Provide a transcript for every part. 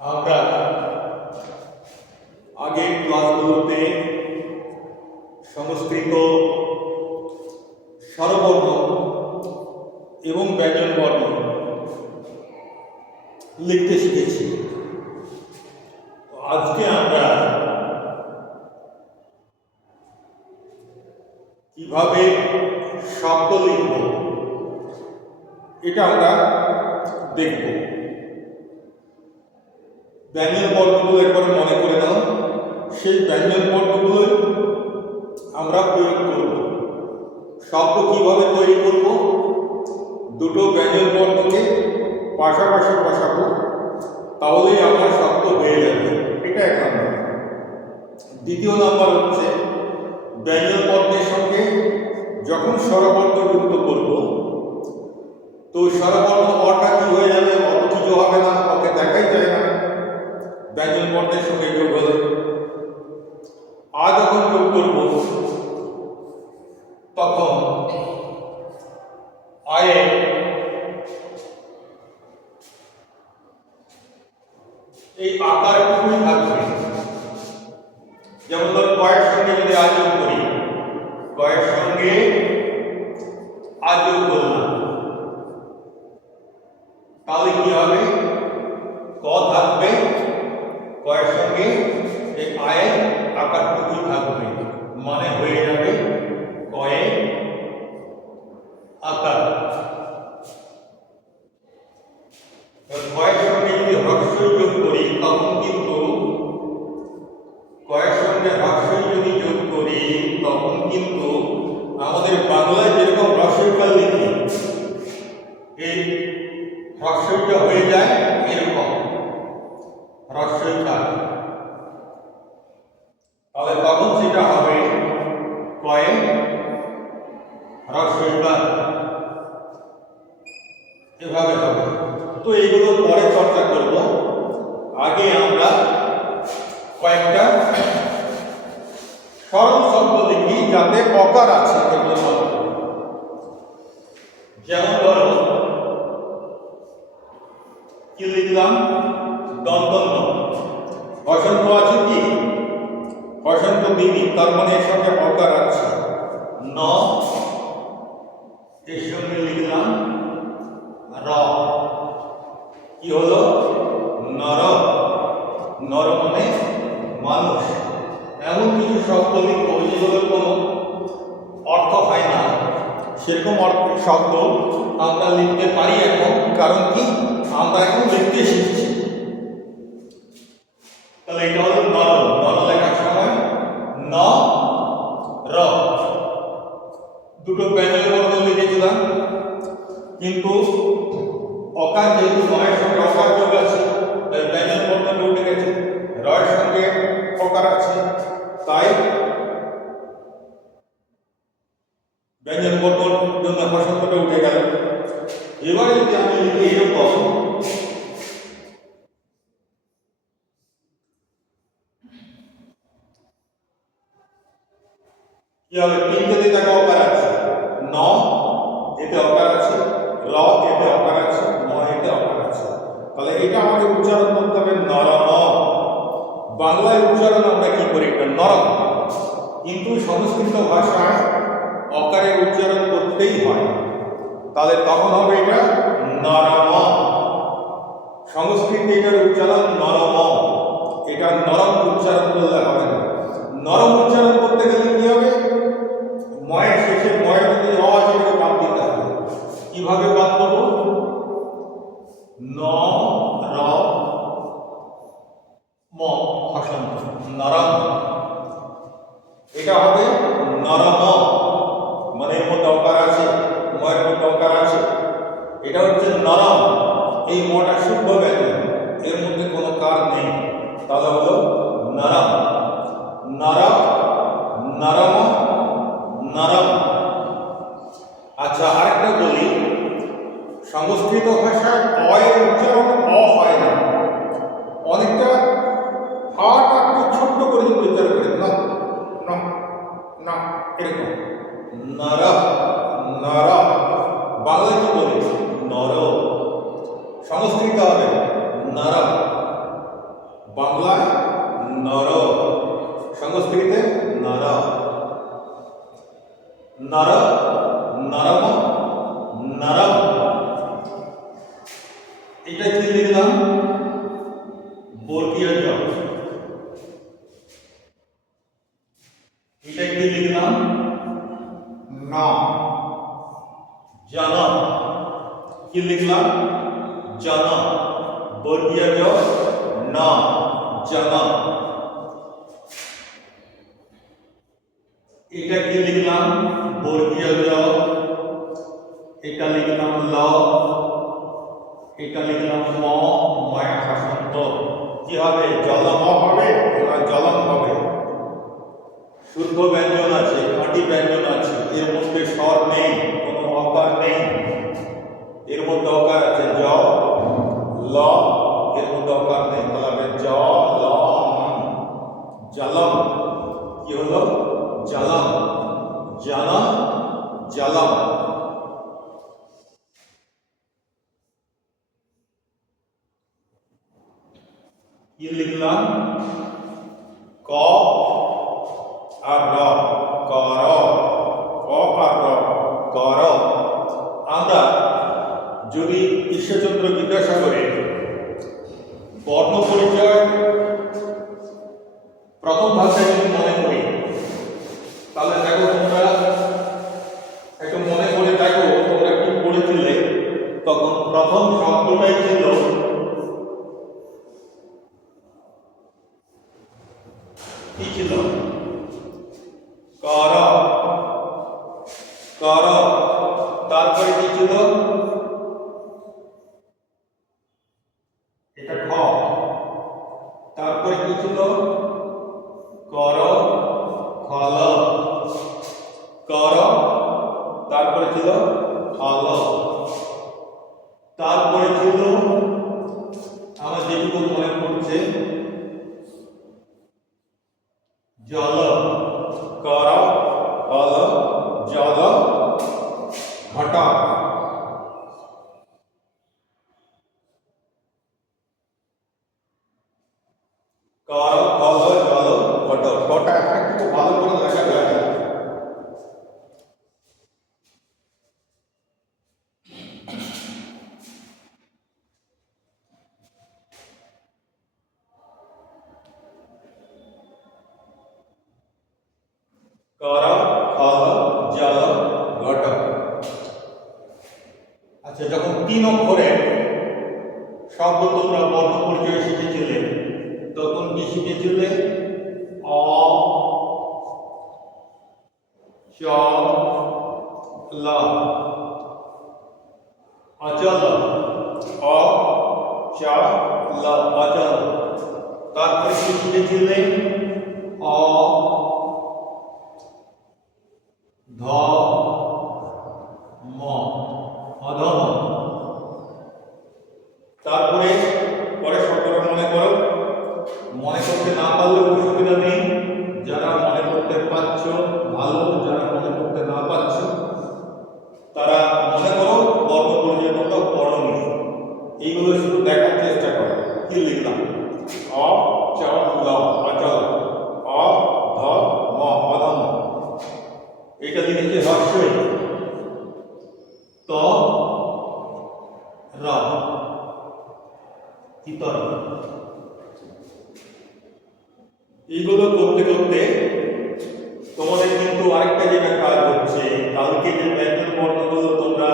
আমরা আগের ক্লাসগুলোতে সংস্কৃত স্বরবর্ণ এবং ব্যঞ্জন বর্ণ লিখতে শিখেছি তো আজকে আমরা কীভাবে শব্দ লিখব এটা আমরা দেখব ব্যঞ্জন বর্ণগুলো একবার মনে করে নাও সেই ব্যঞ্জন বর্ণগুলোই আমরা প্রয়োগ করব শব্দ কীভাবে তৈরি করব? দুটো ব্যঞ্জন বর্ণকে পাশাপাশি বসাবো, তাহলেই আমার শব্দ হয়ে যাবে। এটা এক নম্বর। দ্বিতীয় নম্বর হচ্ছে ব্যঞ্জন বর্ণের সঙ্গে যখন স্বরবর্ণ যুক্ত করব, তো স্বরবর্ণ অটা কি হয়ে যাবে? অত কিছু হবে না, ওকে দেখাই যায় না। ব্যঞ্জন বর্ণের সঙ্গে যোগ হলে, আ যখন যোগ করব তখন আয়ে এই আকারটুকুই থাকবে যেমন ধর কয়ের সঙ্গে যদি আ Russian কি হলো? নর নর মানে মানুষ। এমন কিছু শব্দ লিখব যেগুলোর কোনো অর্থ হয় না। সেরকম অর্থ, শব্দ আমরা লিখতে পারি এখন। কারণ কি? আমরা এখন লিখতে শিখছি তাহলে এটা হলো নর নর লেখার সময় ন র দুটো ব্যঞ্জন বর্ণ লিখেছিলাম কিন্তু অকার যেহেতু নয়ের সঙ্গে অকার যোগ আছে তাই ব্যঞ্জন বর্ণ উঠে গেছে রয়ের সঙ্গে অকার আছে তাই বর্ণর জন্য বসন্তটা উঠে গেল। এবারে যদি আমি লিখি এরকম কি হবে? তিনটেতে দেখো অকার আছে। ন, এতে অকার আছে। র, এতে অকার আছে। ন, এতে অকার আছে। তাহলে এটা আমাকে উচ্চারণ করতে হবে নরম। বাংলায় উচ্চারণ আমরা কি করি? এটা নরম। কিন্তু সংস্কৃত ভাষায় অকারের উচ্চারণ করতেই হয় তাহলে তখন হবে এটা নরম সংস্কৃতে এটার উচ্চারণ নরম এটা নরম উচ্চারণ করলে হবে না। নরম জানা बोल दिया गया ना এটা কি লিখলাম? বর্গীয় ল এটা লিখলাম ল এটা লিখলাম কি লিখলাম? ক আর র। কর ক আর র। কর আমরা যদি ঈশ্বরচন্দ্র বিদ্যাসাগরের বর্ণ পরীক্ষা ਕਾਰਾ ਕਾਰਾ ভালো হয় ভালো কত কটা একটা খুব ভালো করে দেখা যায় ল অচল তারপরে কি শিখেছিলেন অ ধ ইতর এইগুলো করতে করতে তোমাদের কিন্তু আরেকটা যেটা কাজ হচ্ছে, কালকে যে ব্যঞ্জন বর্ণগুলো তোমরা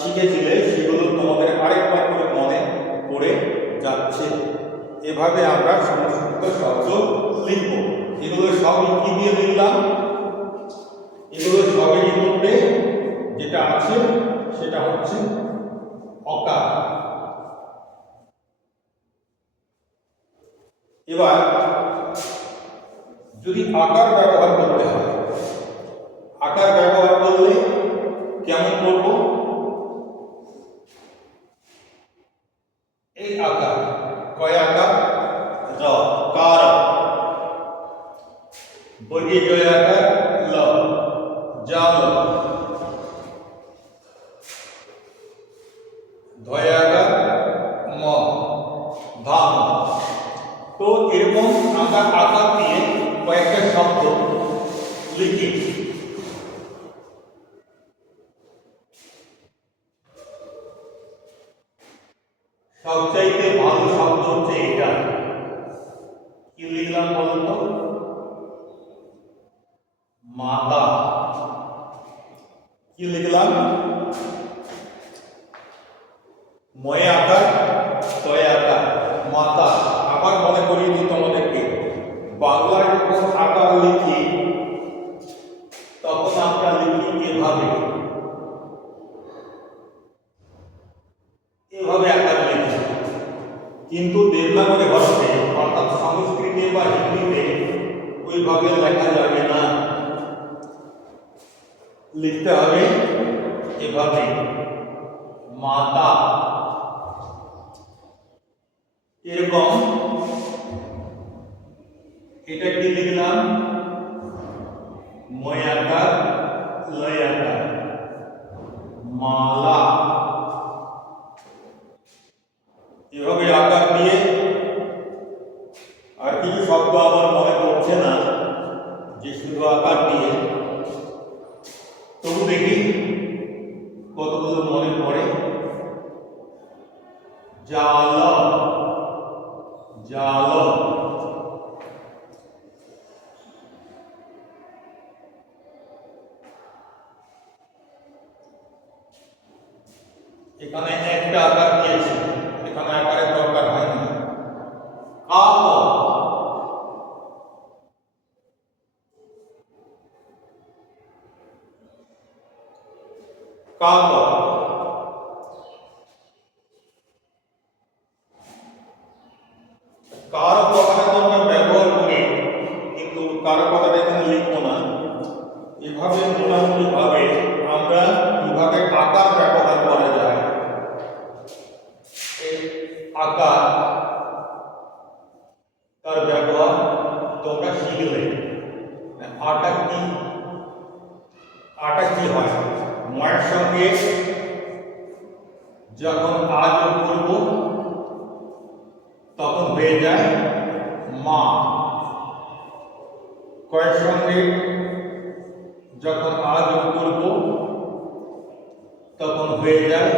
শিখেছিলে, সেগুলো তোমাদের আরেকবার করে মনে পড়ে যাচ্ছে। এভাবে আমরা সংস্কৃত শব্দ লিখব। এগুলো সব কি দিয়ে লিখলাম? যদি আকার ব্যবহার করতে হয় আকার মাতা। কি লিখলাম? ময়ে আকার, তয়ে আকার, মাতা। আবার মনে করিয়ে দিই তোমাদেরকে বাংলায় যখন আকার লিখি তখন আমরা লিখি এভাবে এভাবে আকার লিখি কিন্তু দেবনাগরী ভাষাতে অর্থাৎ সংস্কৃতে বা হিন্দিতে ওইভাবে লেখা যাবে না লিখতে হবে এভাবে মাতা এরকম এটা কি লিখলাম ময়াকার লয়াকার মালা এখানে একটা আকার দিয়েছি এখানে আকারের দরকার হয়নি কাক কাক কার কথাটা তো আমরা ব্যবহার করি কিন্তু কার কথাটা এখানে লিখব না এভাবে মোটামুটি ভাবে আমরা কীভাবে আকার ব্যবহার করা যায় এই আকার তার ব্যবহার তোমরা শিখলে আটা কি আটা কি হয় মায়ের সঙ্গে যখন আজ করব তখন হয়ে যায় মা কয়ের সঙ্গে যখন আজ করব তখন হয়ে যায়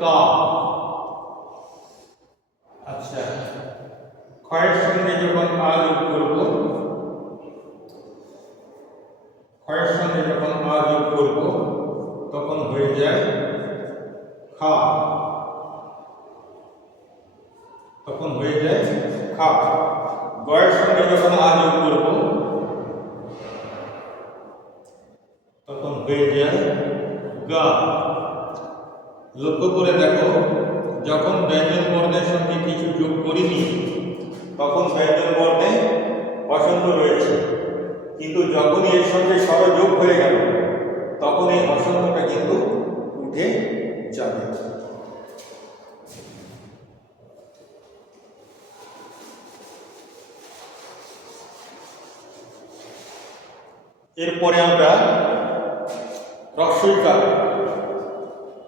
কা আচ্ছা ক্ষয়ের সঙ্গে যখন আ যোগ করব ক্ষয়ের সঙ্গে যখন আ যোগ করব তখন হয়ে যায় খা তখন হয়ে যায় খা গয়ের সঙ্গে যখন আ যোগ করব তখন হয়ে যায় গা। লক্ষ্য করে দেখো, যখন ব্যঞ্জন বর্ণের সঙ্গে কিছু যোগ করিনি, তখন ব্যঞ্জন বর্ণে অসন্ত রয়েছে। কিন্তু যখনই এর সঙ্গে স্বর যোগ হয়ে গেল তখন এই অসন্তটা কিন্তু উঠে যাবে। এরপরে আমরা রস্বইকার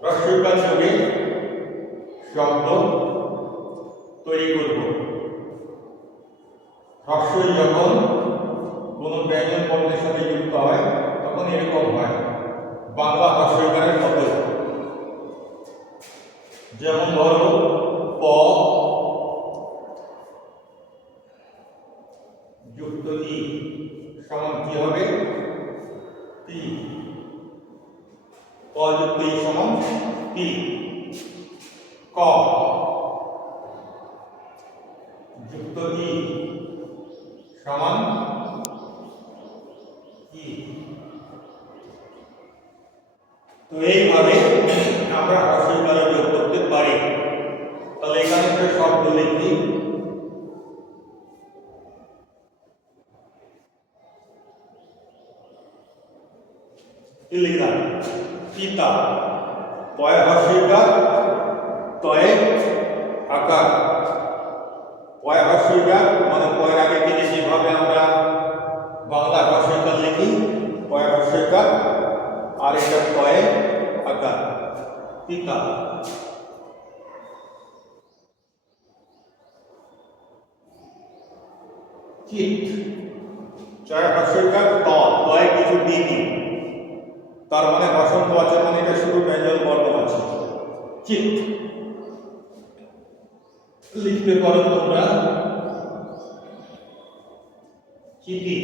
রস্বইকার যোগে শব্দ তৈরি করব। হ্রস্বই যখন কোনো ব্যঞ্জন বর্ণের সাথে যুক্ত হয়, তখন এরকম হয়। বাংলা হ্রস্বইকারের মতো যেমন ধরো, প, যুক্ত ই, সমান কি হবে? তি ক যুক্ত ই সমান তি ক। যুক্ত ই সমান ই তো এইভাবে আমরা হ্রস্বইকারে যোগ করতে পারি। তাহলে এখানে একটা শব্দ লিখি। লিখলাম? পিতা পয় হস্যিকার তয়ে, আকার। পয় হস্যিকার মানে পয়ের আগে থেকে যেভাবে আমরা বাংলা হস্যিকার লিখি। পয় হস্যিকার আর এটা তয়ে আকার পিতা চিত চয় হস্যিকার ত কিছু দিইনি তার মানে বসন্ত আছে মানে এটা শুধু ব্যঞ্জন বর্ণ আছে। চিত লিখতে পারো তোমরা। চিঠি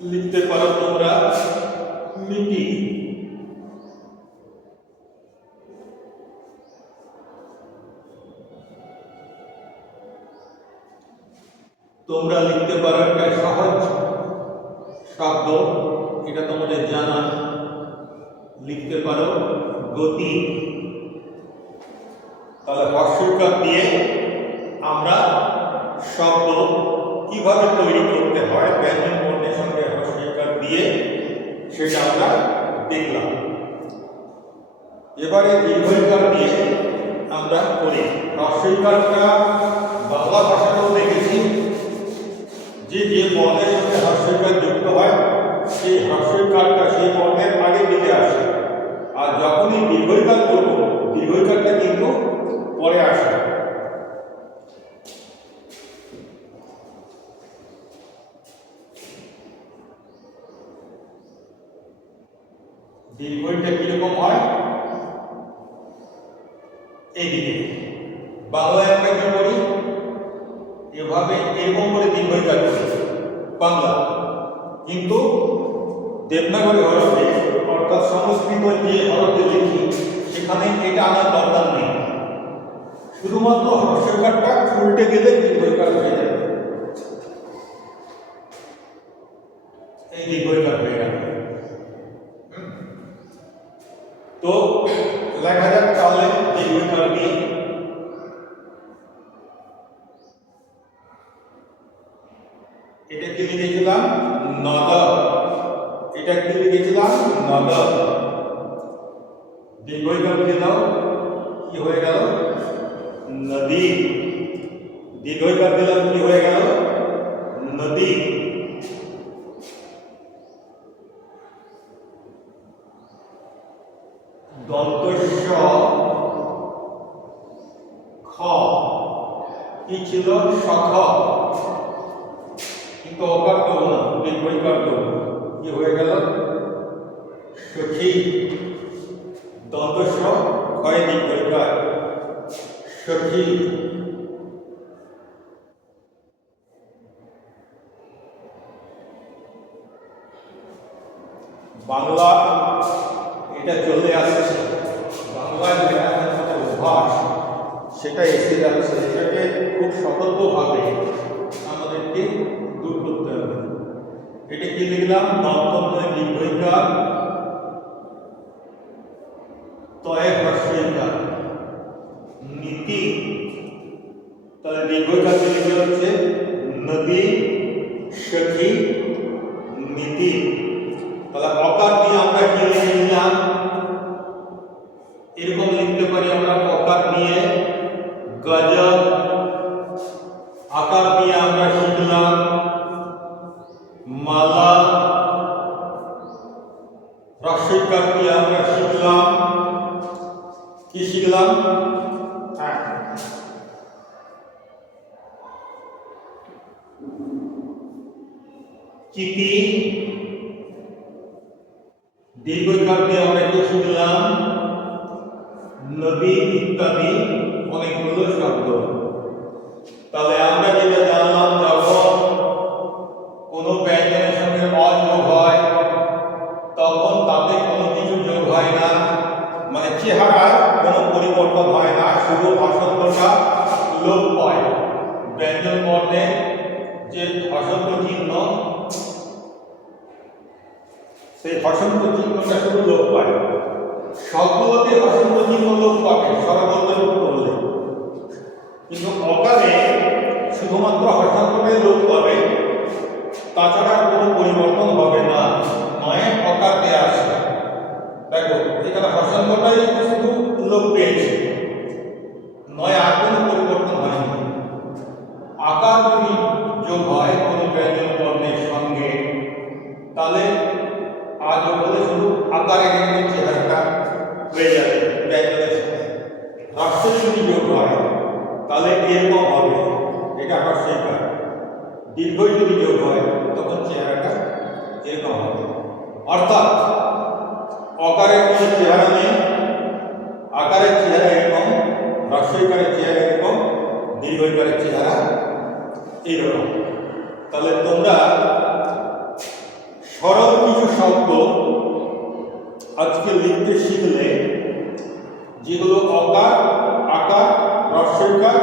লিখতে পারো তোমরা। মিটি। তোমরা লিখতে পারো একটা সহজ শব্দ, এটা তোমাদের জানা। লিখতে পারো গতি। তাহলে হর্ষকার দিয়ে আমরা শব্দ কীভাবে তৈরি করতে হয় ব্যঞ্জন বর্ণের সঙ্গে হর্ষকার দিয়ে সেটা আমরা দেখলাম। এবারে দীর্ঘকার দিয়ে আমরা করি। হর্ষকারটা বাংলা ভাষাতেও দেখেছি যে যে বর্ণের সঙ্গে হর্ষকার যুক্ত হয়, সেই হর্ষকারটা সেই বর্ণের আগে দিকে আসে। আর যখনই দীর্ঘকার করব দীর্ঘকারটা কিন্তু পরে আসে। দীর্ঘইটা কীরকম হয়? এইদিকে। বাংলায় আমরা কি করি? এভাবে এরকম করে দীর্ঘইকার করি। বাংলা। কিন্তু দেবনাগরী হরফে অর্থাৎ সংস্কৃত যে হরফে লিখি, সেখানে এটা আনার দরকার নেই। শুধুমাত্র হর্ষকারটা উল্টে গেলে দীর্ঘইকার হয়ে যাবে এই দীর্ঘইকার হয়ে গেল হুম। তো লেখা যাক তাহলে দিয়ে এটা কি লিখেছিলাম? নদ এটা কি লিখেছিলাম? নদ দীর্ঘইকার দিয়ে দাও, কি হয়ে গেল? নদী। দীর্ঘইকার দিলাম কি হয়ে গেল? নদী দন্তস্য খ কি ছিল? সখ কিন্তু দেবো না দীর্ঘইকার দেবো কি হয়ে গেল? সখী দন্তস্য ক্ষয় দীর্ঘইকার সখী, বাংলা, এটা চলে আসছে। বাংলায় অভ্যাস সেটা এসে যাচ্ছে সেটাকে খুব সতর্কভাবে আমাদেরকে দূর করতে হবে। এটা কি লিখলাম? দন্তময় দীর্ঘইকার চিতি দীর্ঘকার সবগুলোতে হসন্ত চিহ্ন লোপ পাবে সরবন্ধের দীর্ঘ যদি যোগ হয় তখন চেহারাটা এরকম হবে। অর্থাৎ অকারের কোনো চেহারা নেই আকারের চেহারা এরকম হ্রস্বইকারের চেহারা এরকম দীর্ঘইকারের চেহারা এইরকম তাহলে তোমরা সরল কিছু শব্দ আজকে লিখতে শিখলে যেগুলো অকার আকার হ্রস্বইকার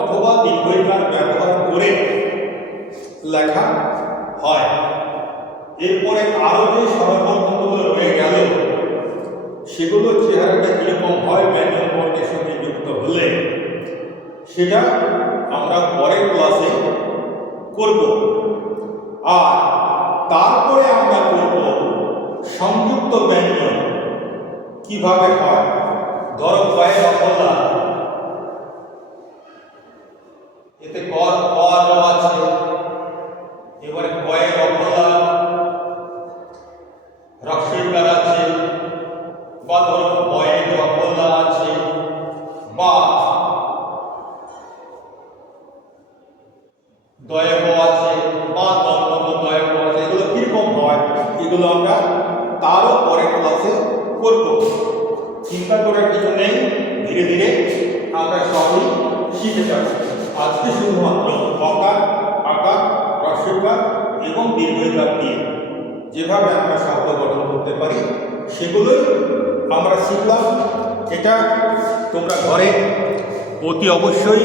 অথবা দীর্ঘইকার ব্যবহার করে লেখা হয় এরপরে আরও যে সরবর্ণগুলো রয়ে গেল, সেগুলো চেহারাটা কীরকম হয় ব্যঞ্জন বর্ণের সঙ্গে যুক্ত হলে, সেটা আমরা পরের ক্লাসে করব। আর তারপরে আমরা করব সংযুক্ত ব্যঞ্জন কীভাবে হয়? ধরো কয়েক অফলা এতে ক ক র আছে এবারে কয়েক অফলা রক্ষিকার আছে বা ধরো বয়ে অফলা আছে বা দয়ব আছে বা দন্তব দয়ব আছে, এগুলো কীরকম হয়? এগুলো আমরা তারও পরের ক্লাসে করব। চিন্তা করার কিছু নেই, ধীরে ধীরে আমরা সবই শিখে যাব। আজকে শুধুমাত্র অকার আকার রসিকার এবং দীর্ঘিকার দিয়ে যেভাবে আমরা শব্দ গঠন করতে পারি, সেগুলোই আমরা শিখলাম। এটা তোমরা ঘরে অতি অবশ্যই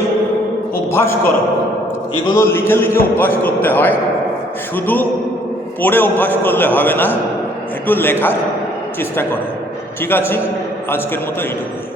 অভ্যাস করো। এগুলো লিখে লিখে অভ্যাস করতে হয়। শুধু পড়ে অভ্যাস করলে হবে না, একটু লেখার চেষ্টা করে। ঠিক আছে? আজকের মতো এইটুকুই।